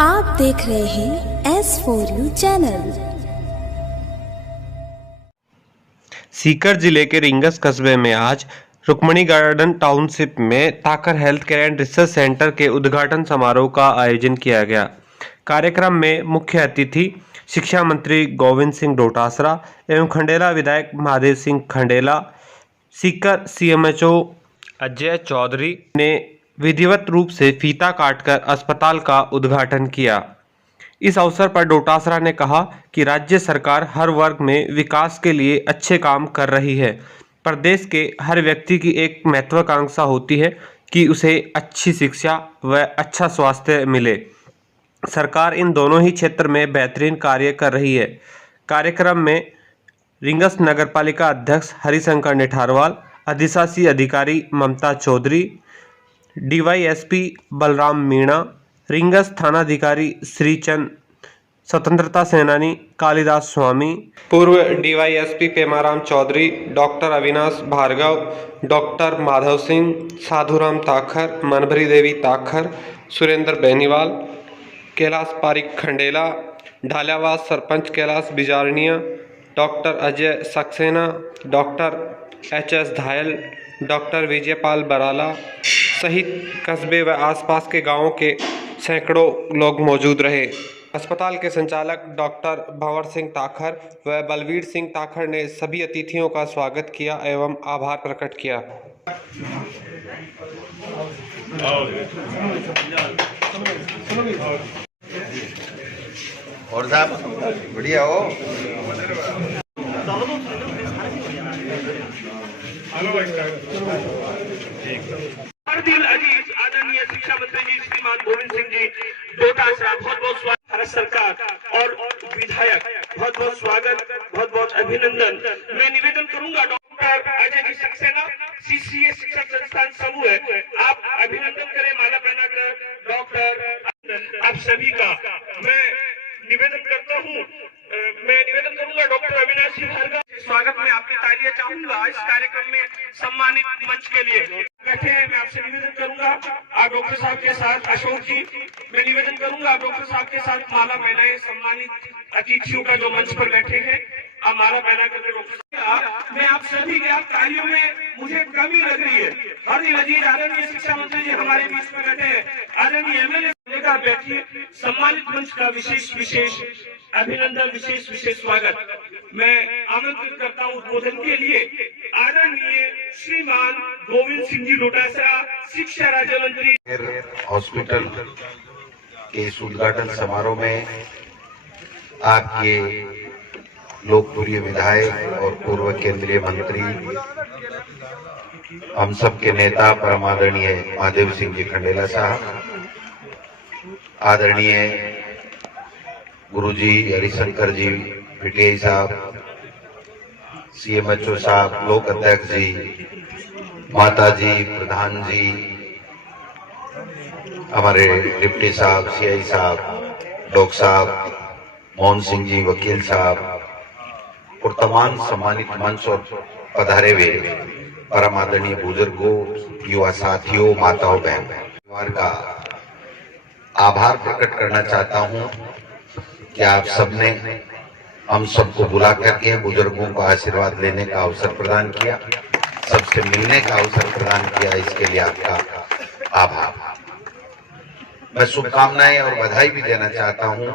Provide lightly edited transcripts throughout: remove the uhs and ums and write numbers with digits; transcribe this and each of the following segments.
आप देख रहे हैं S4U चैनल। सीकर जिले के रिंगस कस्बे में आज रुक्मणी गार्डन टाउनशिप में Takhar health care and research centre के उद्घाटन समारोह का आयोजन किया गया। कार्यक्रम में मुख्य अतिथि शिक्षा मंत्री गोविंद सिंह डोटासरा एवं खंडेला विधायक महादेव सिंह खंडेला, सीकर CMHO अजय चौधरी ने विधिवत रूप से फीता काटकर अस्पताल का उद्घाटन किया। इस अवसर पर डोटासरा ने कहा कि राज्य सरकार हर वर्ग में विकास के लिए अच्छे काम कर रही है। प्रदेश के हर व्यक्ति की एक महत्वाकांक्षा होती है कि उसे अच्छी शिक्षा व अच्छा स्वास्थ्य मिले। सरकार इन दोनों ही क्षेत्र में बेहतरीन कार्य कर रही है। कार्यक्रम में रिंगस नगरपालिका अध्यक्ष हरिशंकर निठारवाल, अधिशासी अधिकारी ममता चौधरी, DYSP बलराम मीणा, रिंगस थानाधिकारी श्रीचंद, स्वतंत्रता सेनानी कालिदास स्वामी, पूर्व DYSP Pemaram Chaudhary, doctor Avinash Bhargav, doctor Madhav Singh, Sadhuram Takhar, Manbhari Devi Takhar, Surendra Beniwal, Kailash Pareek Khandela, Dhalyawas sarpanch Kailash Bijarniya, doctor Ajay Saxena, doctor HS Dhayal, doctor Vijaypal Barala सहित कस्बे व आसपास के गांवों के सैकड़ों लोग मौजूद रहे। अस्पताल के संचालक डॉक्टर भंवर सिंह ताखर व बलवीर सिंह ताखर ने सभी अतिथियों का स्वागत किया एवं आभार प्रकट किया। और साहब बढ़िया हो। आदरणीय शिक्षा मंत्री जी श्रीमान गोविंद सिंह जी डोटासरा, बहुत बहुत स्वागत। भारत सरकार और विधायक बहुत बहुत स्वागत, बहुत बहुत अभिनंदन। मैं निवेदन करूंगा डॉक्टर अजय जी सक्सेना, CCA शिक्षक संस्थान समूह है, आप अभिनंदन करें माला पहनाकर। डॉक्टर आप सभी का मैं निवेदन करता हूँ। मैं निवेदन करूंगा डॉक्टर अविनाश भार्गव, स्वागत में आपकी तालियां चाहूंगा इस कार्यक्रम में सम्मानित मंच के लिए बैठे हैं। मैं आपसे निवेदन करूंगा आप डॉक्टर साहब के साथ, अशोक जी मैं निवेदन करूंगा आप डॉक्टर साहब के साथ माला पहनाएं। सम्मानित अतिथियों का जो मंच पर बैठे हैं आप माला पहना करके डॉक्टर साहब, मैं आप सभी के आप कार्यों में मुझे कमी लग रही है। हर दिन अजीज आदरणीय शिक्षा मंत्री जी हमारे बीच में बैठे हैं, आदरणीय MLA लेकर बैठिए। सम्मानित मंच का विशेष अभिनंदन, विशेष स्वागत। मैं आमंत्रित करता हूँ उद्बोधन के लिए आदरणीय श्रीमान गोविंद सिंह जी डोटासरा, शिक्षा राज्य मंत्री। हॉस्पिटल के इस उद्घाटन समारोह में आपके लोकप्रिय विधायक और पूर्व केंद्रीय मंत्री, हम सब के नेता परम आदरणीय महादेव सिंह जी खंडेला साहब, आदरणीय गुरुजी हरिशंकर जी पिटेई साहब, CMHO साहब, लोक अध्यक्ष जी, माता जी, प्रधान जी, हमारे डिप्टी साहब, CI साहब, डॉक्टर साहब, मोहन सिंह जी वकील साहब और तमाम सम्मानित मंच और पधारे हुए परम आदरणीय बुजुर्गों, युवा साथियों, माताओं, बहन परिवार का आभार प्रकट करना चाहता हूं कि आप सबने हम सबको बुला करके बुजुर्गों को आशीर्वाद लेने का अवसर प्रदान किया, सबसे मिलने का अवसर प्रदान किया, इसके लिए आपका आभार। मैं शुभकामनाएं और बधाई भी देना चाहता हूं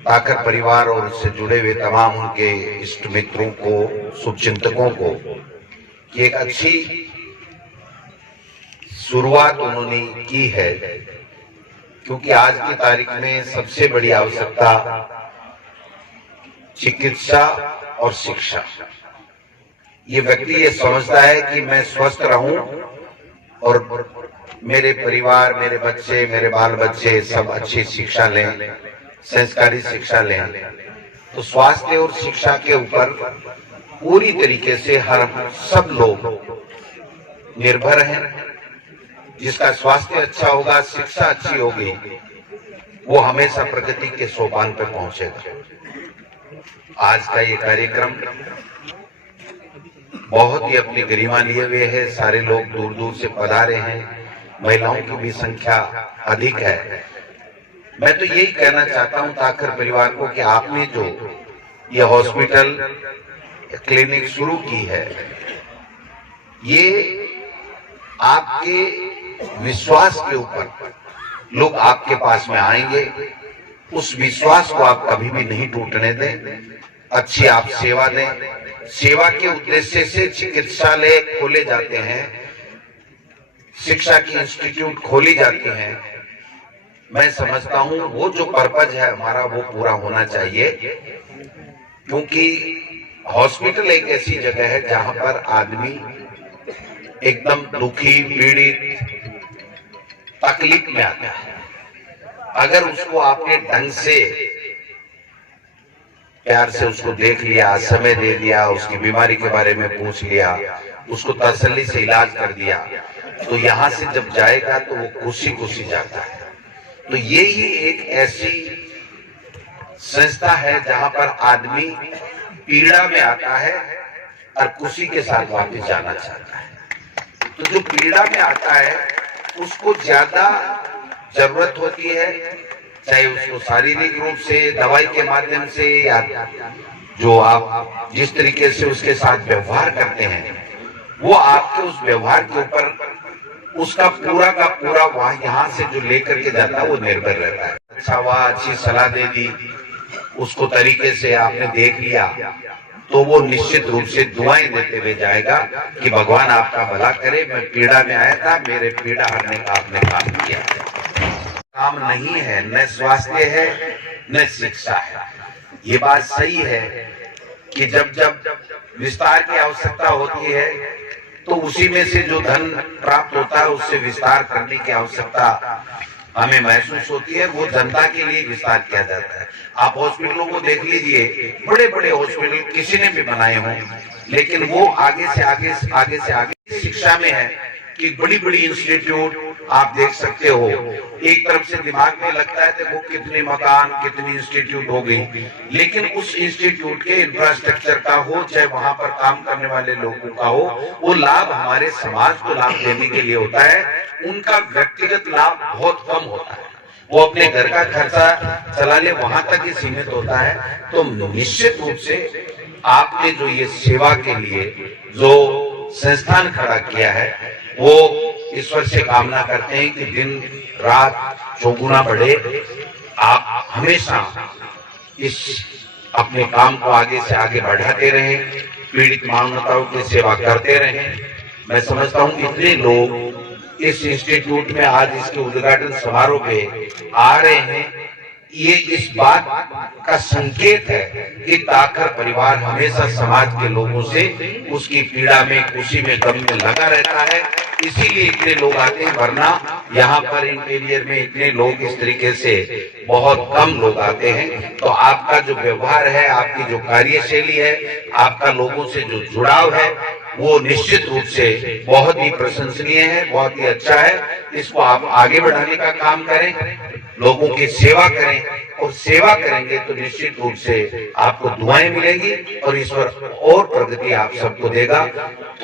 ताकर परिवार और उससे जुड़े हुए तमाम उनके इष्ट मित्रों को, शुभचिंतकों को कि एक अच्छी शुरुआत उन्होंने की है, क्योंकि आज की तारीख में सबसे बड़ी आवश्यकता चिकित्सा और शिक्षा। ये व्यक्ति ये समझता है कि मैं स्वस्थ रहूं और मेरे परिवार, मेरे बच्चे, मेरे बाल बच्चे सब अच्छी शिक्षा लें, संस्कारी शिक्षा लें, तो स्वास्थ्य और शिक्षा के ऊपर पूरी तरीके से हर सब लोग निर्भर हैं। जिसका स्वास्थ्य अच्छा होगा, शिक्षा अच्छी होगी, वो हमेशा प्रगति के सोपान पर पहुंचेगा। आज का ये कार्यक्रम बहुत ही अपनी गरिमा लिए हुए है, सारे लोग दूर दूर से पधारे हैं, महिलाओं की भी संख्या अधिक है मैं तो यही कहना चाहता हूं ताकर परिवार को कि आपने जो ये हॉस्पिटल क्लिनिक शुरू की है, ये आपके विश्वास के ऊपर लोग आपके पास में आएंगे, उस विश्वास को आप कभी भी नहीं टूटने दें। अच्छी आप सेवा दें। सेवा के उद्देश्य से चिकित्सालय खोले जाते हैं, शिक्षा की इंस्टीट्यूट खोली जाती हैं। मैं समझता हूं वो जो पर्पज है हमारा वो पूरा होना चाहिए, क्योंकि हॉस्पिटल एक ऐसी जगह है जहां पर आदमी एकदम दुखी, पीड़ित, तकलीफ में आता है। अगर उसको आपने ढंग से प्यार से उसको देख लिया, समय दे दिया, उसकी बीमारी के बारे में पूछ लिया, उसको तसल्ली से इलाज कर दिया, तो यहां से जब जाएगा तो वो खुशी खुशी जाता है। तो ये ही एक ऐसी संस्था है जहां पर आदमी पीड़ा में आता है और खुशी के साथ वापस जाना चाहता है। तो जो पीड़ा में आता है उसको ज्यादा जरूरत होती है, चाहे उसको शारीरिक रूप से, दवाई के माध्यम से, या जो आप जिस तरीके से उसके साथ व्यवहार करते हैं, वो आपके उस व्यवहार के ऊपर उसका पूरा का पूरा वहां यहाँ से जो लेकर के जाता है वो निर्भर रहता है। अच्छा हुआ, अच्छी सलाह दे दी, उसको तरीके से आपने देख लिया, तो वो निश्चित रूप से दुआएं देते हुए जाएगा कि भगवान आपका भला करे, मैं पीड़ा में आया था, मेरे पीड़ा हरने का आपने काम किया। काम नहीं है, न स्वास्थ्य है न शिक्षा है। ये बात सही है कि जब जब विस्तार की आवश्यकता होती है तो उसी में से जो धन प्राप्त होता है उससे विस्तार करने की आवश्यकता हमें महसूस होती है। वो जनता के लिए विस्तार किया जाता है। आप हॉस्पिटलों को देख लीजिए, बड़े बड़े हॉस्पिटल किसी ने भी बनाए हों, लेकिन वो आगे से आगे शिक्षा में है कि बड़ी बड़ी इंस्टीट्यूट आप देख सकते हो। एक तरफ से दिमाग में लगता है देखो कितने मकान, कितनी इंस्टीट्यूट हो गई, लेकिन उस इंस्टीट्यूट के इंफ्रास्ट्रक्चर का हो, चाहे वहां पर काम करने वाले लोगों का हो, वो लाभ हमारे समाज को लाभ देने के लिए होता है। उनका व्यक्तिगत लाभ बहुत कम होता है, वो अपने घर का खर्चा चला ले वहां तक ही सीमित होता है। तो निश्चित रूप से आपने जो ये सेवा के लिए जो संस्थान खड़ा किया है, वो ईश्वर से कामना करते हैं कि दिन रात चौगुना बढ़े। आप हमेशा इस अपने काम को आगे से आगे बढ़ाते रहें, पीड़ित मानवताओं की सेवा करते रहें। मैं समझता हूँ इतने लोग इस इंस्टीट्यूट में आज इसके उद्घाटन समारोह पे आ रहे हैं, ये इस बात का संकेत है कि ताकर परिवार हमेशा समाज के लोगों से उसकी पीड़ा में, खुशी में, गम में लगा रहता है। इसीलिए इतने लोग आते हैं, वरना यहाँ पर इंटीरियर में इतने लोग इस तरीके से बहुत कम लोग आते हैं। तो आपका जो व्यवहार है, आपकी जो कार्यशैली है, आपका लोगों से जो जुड़ाव है, वो निश्चित रूप से बहुत ही प्रशंसनीय है, बहुत ही अच्छा है। इसको आप आगे बढ़ाने का काम करें, लोगों की सेवा करें, और सेवा करेंगे तो निश्चित रूप से आपको दुआएं मिलेंगी और ईश्वर और प्रगति आप सबको देगा।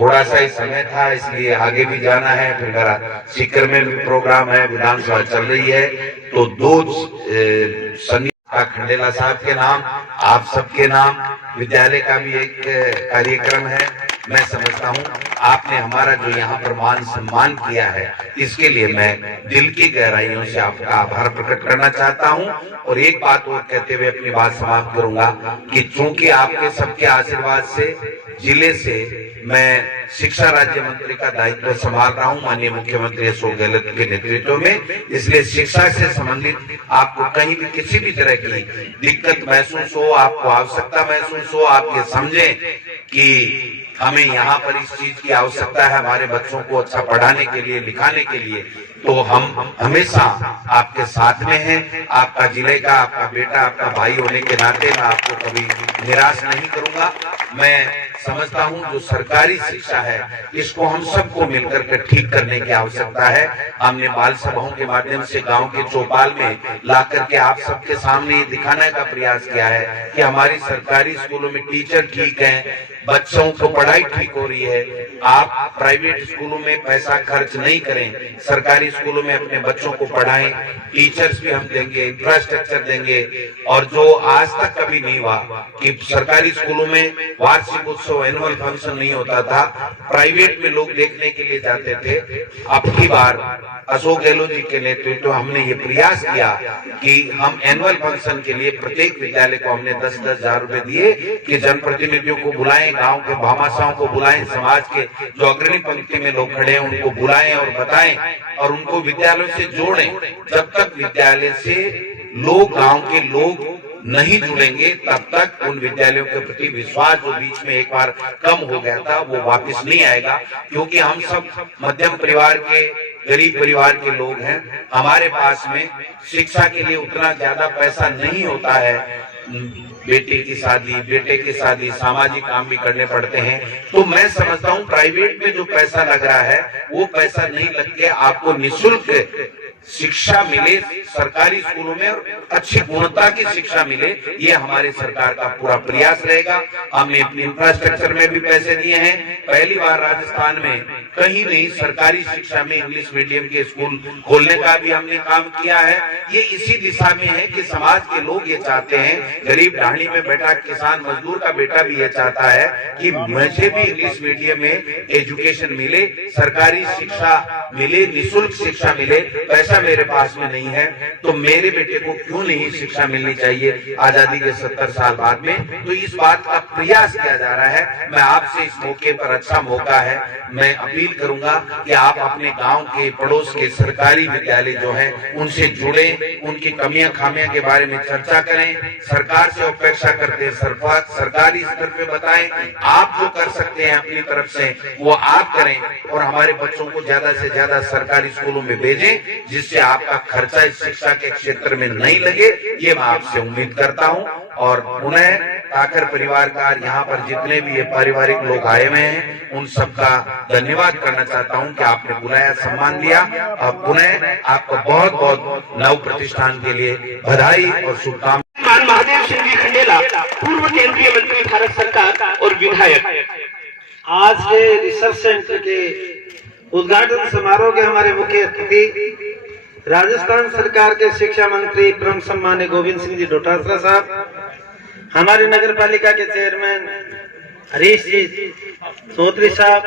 थोड़ा सा ही समय था, इसलिए आगे भी जाना है, फिर मेरा सीकर में भी प्रोग्राम है, विधानसभा चल रही है, तो दो खंडेला साहब के नाम, आप सबके नाम, विद्यालय का भी एक कार्यक्रम है। मैं समझता हूँ आपने हमारा जो यहाँ पर मान सम्मान किया है, इसके लिए मैं दिल की गहराइयों से आपका आभार प्रकट करना चाहता हूँ। और एक बात और कहते हुए अपनी बात समाप्त करूंगा कि चूंकि आपके सबके आशीर्वाद से जिले से मैं शिक्षा राज्य मंत्री का दायित्व संभाल रहा हूं, माननीय मुख्यमंत्री अशोक गहलोत के नेतृत्व में, इसलिए शिक्षा से संबंधित आपको कहीं भी किसी भी तरह की दिक्कत महसूस हो, आपको आवश्यकता महसूस हो, आप ये समझें कि हमें यहाँ पर इस चीज की आवश्यकता है, हमारे बच्चों को अच्छा पढ़ाने के लिए, लिखाने के लिए, तो हम हमेशा आपके साथ में हैं। आपका जिले का, आपका बेटा, आपका भाई होने के नाते मैं आपको कभी निराश नहीं करूंगा। मैं समझता हूं जो सरकारी शिक्षा है, इसको हम सबको मिलकर के ठीक करने की आवश्यकता है। हमने बाल सभाओं के माध्यम से गांव के चौपाल में ला करके आप सबके सामने दिखाने का प्रयास किया है कि हमारी सरकारी स्कूलों में टीचर ठीक हैं, बच्चों को पढ़ाई ठीक हो रही है। आप प्राइवेट स्कूलों में पैसा खर्च नहीं करें, सरकारी स्कूलों में अपने बच्चों को पढ़ाएं। टीचर्स भी हम देंगे, इंफ्रास्ट्रक्चर देंगे। और जो आज तक कभी नहीं हुआ कि सरकारी स्कूलों में वार्षिक उत्सव, एनुअल फंक्शन नहीं होता था, प्राइवेट में लोग देखने के लिए जाते थे। अब की बार अशोक गहलोत जी के नेतृत्व हमने ये प्रयास किया कि हम एनुअल फंक्शन के लिए प्रत्येक विद्यालय को हमने 10-10 हजार रुपए दिए कि जनप्रतिनिधियों को बुलाएं, गांव के भामाशाहों को बुलाएं, समाज के जो अग्रणी पंक्ति में लोग खड़े हैं उनको बुलाएं और बताएं और उनको विद्यालयों से जोड़ें। जब तक विद्यालय से लोग, गांव के लोग नहीं जुड़ेंगे तब तक उन विद्यालयों के प्रति विश्वास जो बीच में एक बार कम हो गया था वो वापस नहीं आएगा। क्योंकि हम सब मध्यम परिवार के, गरीब परिवार के लोग हैं। हमारे पास में शिक्षा के लिए उतना ज्यादा पैसा नहीं होता है। बेटे की शादी, बेटे की शादी, सामाजिक काम भी करने पड़ते हैं। तो मैं समझता हूँ प्राइवेट में जो पैसा लग रहा है वो पैसा नहीं लग के आपको निःशुल्क शिक्षा मिले सरकारी स्कूलों में और अच्छी गुणवत्ता की शिक्षा मिले, ये हमारे सरकार का पूरा प्रयास रहेगा। हमने अपने इंफ्रास्ट्रक्चर में भी पैसे दिए हैं। पहली बार राजस्थान में कहीं नहीं सरकारी शिक्षा में इंग्लिश मीडियम के स्कूल खोलने का भी हमने काम किया है। ये इसी दिशा में है कि समाज के लोग ये चाहते हैं, गरीब ढाणी में बैठा किसान मजदूर का बेटा भी ये चाहता है कि मुझे भी इंग्लिश मीडियम में एजुकेशन मिले, सरकारी शिक्षा मिले, निःशुल्क शिक्षा मिले। पैसा मेरे पास में नहीं है तो मेरे बेटे को क्यों नहीं शिक्षा मिलनी चाहिए आजादी के 70 साल बाद में। तो इस बात का प्रयास किया जा रहा है। मैं आपसे इस मौके पर, अच्छा मौका है, मैं अपील करूंगा कि आप अपने गांव के, पड़ोस के सरकारी विद्यालय जो हैं उनसे जुड़े, उनकी कमियां खामियां के बारे में चर्चा करें। सरकार से अपेक्षा करते हैं सरकारी स्तर पे बताएं। आप जो कर सकते हैं अपनी तरफ से वो आप करें और हमारे बच्चों को ज्यादा से ज्यादा सरकारी स्कूलों में भेजें, जिससे आपका खर्चा इस शिक्षा के क्षेत्र में नहीं लगे। ये मैं आपसे उम्मीद करता हूं। और पुनः ताकर परिवार का यहाँ पर जितने भी ये पारिवारिक लोग आए हुए हैं उन सबका धन्यवाद करना चाहता हूं कि आपने बुलाया, सम्मान दिया। और पुनः आपको बहुत बहुत नव प्रतिष्ठान के लिए बधाई और शुभकामनाएं। महादेव सिंह जी खंडेला, पूर्व केंद्रीय मंत्री भारत सरकार और विधायक। आज के रिसर्च सेंटर के उद्घाटन समारोह के हमारे मुख्य अतिथि राजस्थान सरकार के शिक्षा मंत्री परम सम्मान्य गोविंद सिंह जी डोटासरा साहब, हमारे नगर पालिका के चेयरमैन हरीश जी चौधरी साहब,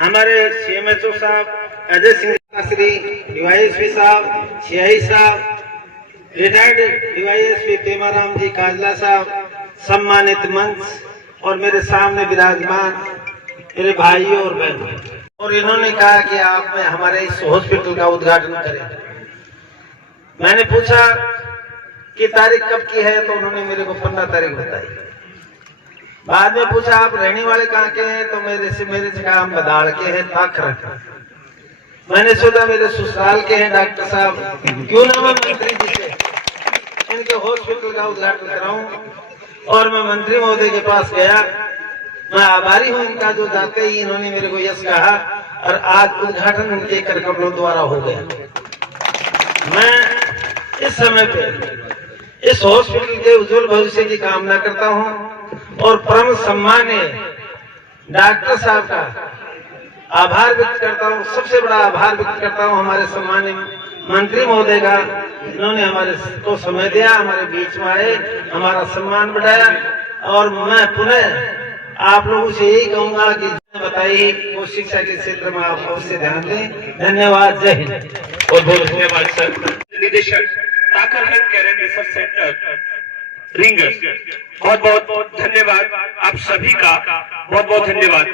हमारे CMHO साहब अजय सिंह, श्री DYSP साहब, CI साहब, रिटायर्ड DYSP पेमाराम जी काजला साहब, सम्मानित मंच और मेरे सामने विराजमान मेरे भाइयों और बहनों, और इन्होंने कहा कि आप हमारे इस हॉस्पिटल का उद्घाटन करें। मैंने पूछा कि तारीख कब की है तो उन्होंने मेरे को 15 तारीख बताई। बाद में पूछा आप रहने वाले कहाँ के हैं तो मेरे से कहा हम बदाड़ के हैं, ताखर। मैंने सोचा मेरे ससुराल के हैं डॉक्टर साहब, क्यों ना मैं मंत्री जी से इनके हॉस्पिटल का उद्घाटन कराऊं। और मैं मंत्री महोदय के पास गया। मैं आभारी हूं इनका जो जाते ही इन्होंने मेरे को यस कहा और आज उद्घाटन इनके कर कपड़ों द्वारा हो गया। मैं इस समय पे इस हॉस्पिटल के उज्जवल भविष्य की कामना करता हूं और परम सम्मान्य डॉक्टर साहब का आभार व्यक्त करता हूं। सबसे बड़ा आभार व्यक्त करता हूं हमारे सम्मान्य मंत्री महोदय का, इन्होंने हमारे को समय दिया, हमारे बीच में आए, हमारा सम्मान बढ़ाया। और मैं पुनः आप लोगों से यही कहूंगा कि बताइए वो शिक्षा के क्षेत्र में आप अवश्य ध्यान दें। धन्यवाद, जय हिंद। बहुत बहुत धन्यवाद सर। निदेशक Takhar health care and research centre Ringas, बहुत बहुत धन्यवाद आप सभी का, बहुत बहुत धन्यवाद।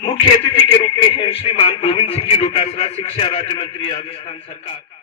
मुख्य अतिथि के रूप में हैं श्रीमान गोविंद सिंह जी डोटासरा, शिक्षा राज्य मंत्री राजस्थान सरकार।